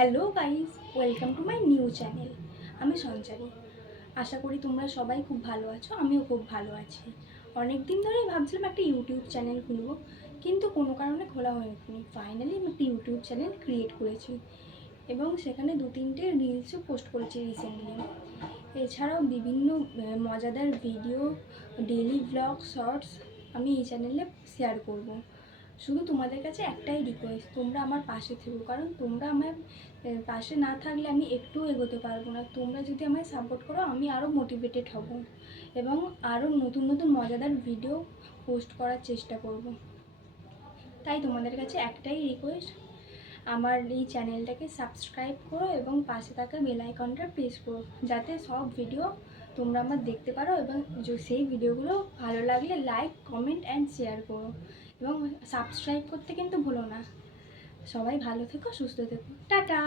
Hello guys, welcome to my new channel. আমি সঞ্চারী। আশা করি তোমরা সবাই খুব ভালো আছো, আমিও খুব ভালো আছি। অনেক দিন ধরেই ভাবছিলাম একটা ইউটিউব চ্যানেল খুলবো, কিন্তু কোনো কারণে খোলা হয়ে ওঠেনি। ফাইনালি আমি একটা ইউটিউব চ্যানেল ক্রিয়েট করেছি এবং সেখানে 2-3টে রিলসও পোস্ট করেছি রিসেন্টলি। এছাড়াও বিভিন্ন মজাদার ভিডিও, ডেইলি ব্লগ, শর্টস আমি এই চ্যানেলে শেয়ার করব। শুধু তোমাদের কাছে একটাই রিকোয়েস্ট, তোমরা আমার পাশে থেকো, কারণ তোমরা আমার পাশে না থাকলে আমি একটুও এগোতে পারবো না। তোমরা যদি আমায় সাপোর্ট করো, আমি আরও মোটিভেটেড হব এবং আরও নতুন নতুন মজাদার ভিডিও পোস্ট করার চেষ্টা করব। তাই তোমাদের কাছে একটাই রিকোয়েস্ট, আমার এই চ্যানেলটাকে সাবস্ক্রাইব করো এবং পাশে থাকা বেল আইকনটা প্রেস করো, যাতে সব ভিডিও তোমরা আমার দেখতে পারো এবং সেই ভিডিওগুলো ভালো লাগলে লাইক, কমেন্ট অ্যান্ড শেয়ার করো এবং সাবস্ক্রাইব করতে কিন্তু ভুলো না। সবাই ভালো থেকো, সুস্থ থেকো, টাটা।